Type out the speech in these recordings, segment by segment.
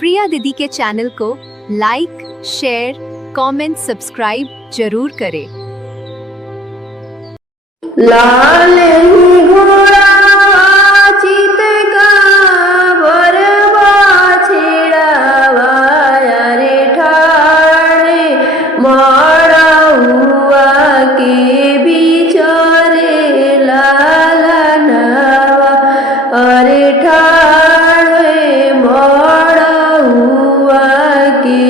प्रिया दीदी के चैनल को लाइक, शेयर, कमेंट, सब्सक्राइब जरूर करें। लाल ही घोड़ा चित का बरबा छेड़ावा रे ठाणे मारा हुआ के बिचारे लाला नवा अरे ठाणे मारा हुआ के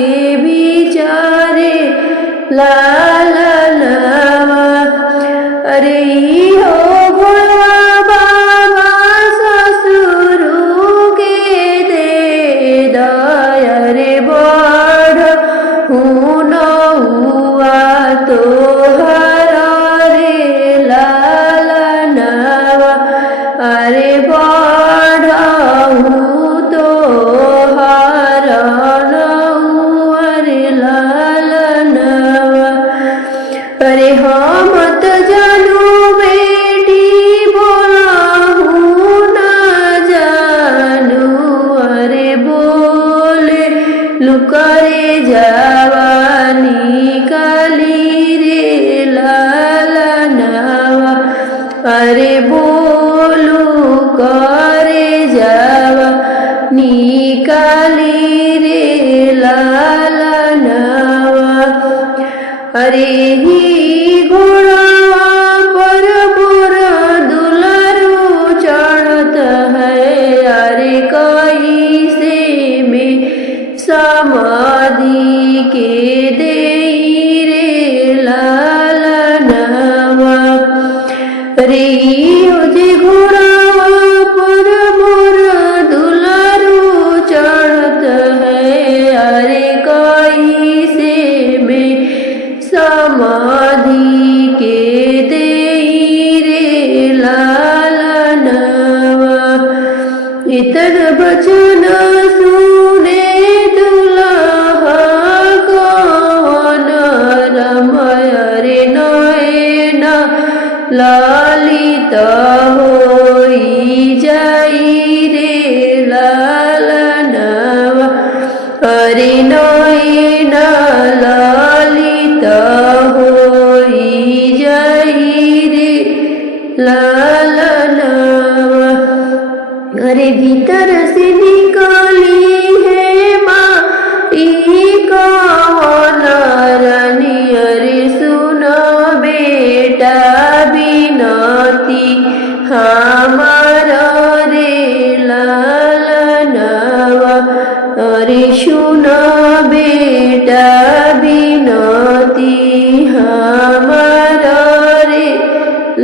बिचारे लाला नवा अरे हो घोड़ा बाबा ससुरु के दे दया रे बढ़ हूँ न हुआ तो हरा रे लाला नवा अरे बढ़ हूँ तो हरा न हुआ रे लाला नवा अरे हाँ मत जानू बेटी बोला हूँ ना जानू अरे बोले लुकारे जवानी काली रे लाला नवा अरे बोलू करे जवानी काली रे लाला नवा अरे ही घोड़ा पर बुरा दुलारू चढ़त है अरे कई से में समाधि के दे रे लाला नवा अरे जे घोड़ा पर बुरा दुलारू चढ़त है अरे कई से में समाधि के दे रे लाला नवा इतर बचन सुने दुल्हा कौन रमय रे नयना लालित होई जाई रे लाला नवा अरे नयना लालित होई जाई रे लाला नवा अरे भीतर से निकाली है माँ कौन रानी अरे सुना बेटा बिनती हमारा रे लाला नवा अरे सुना बेटा बिनती हमारा रे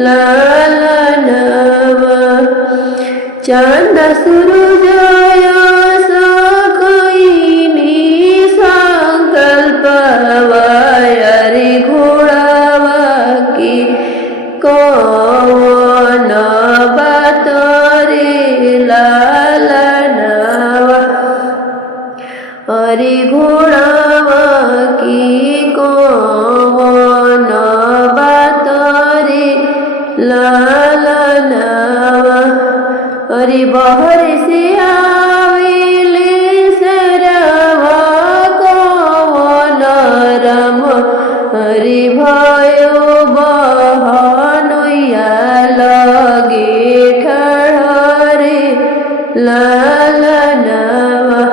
लाला नवा चांद सूरज सकईनी संकल्प अरे घोड़ावा के कौन बात रे लाला नवा अरे घोड़ावा की कौन बात रे लाला नवा अरे बाहर से आवेले सरवा कौन रम अरे भयो बहनोया लगे ठहरे लाला नवा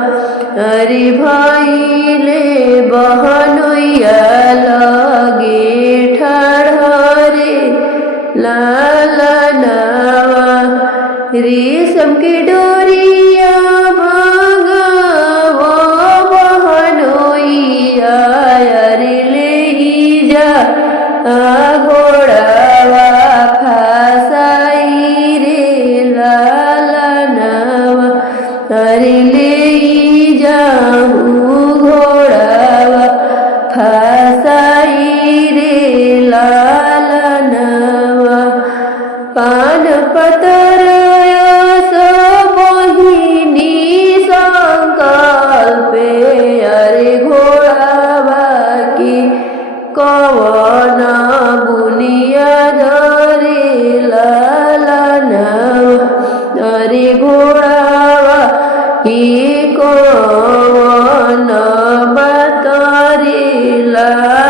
अरे भाईले बहनोया लगे ठहरे लाला नवा रेशम के डोरिया भागवो बहनोइया अरे ले जा घोड़ावा फासाई रे लाला नवा अरे ले जाऊँ घोड़ावा फासाई रे लाला नवा पान पतर अरे घोड़ावा की कौन बुनिया धरे लाला नवा अरे घोड़ावा की कौन लाला